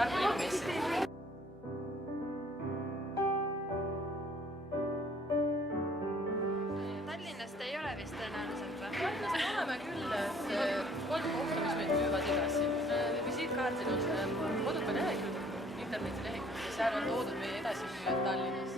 tarku inimesi. Tallinnast ei ole vist tõenäoliselt või? Tallinnast me oleme küll, et 3 kohta, mis meid müüvad edasi. Visiitkaardil on see koduka lehekülg, internetilehekülg, seal on toodud meie edasimüüjad Tallinnas.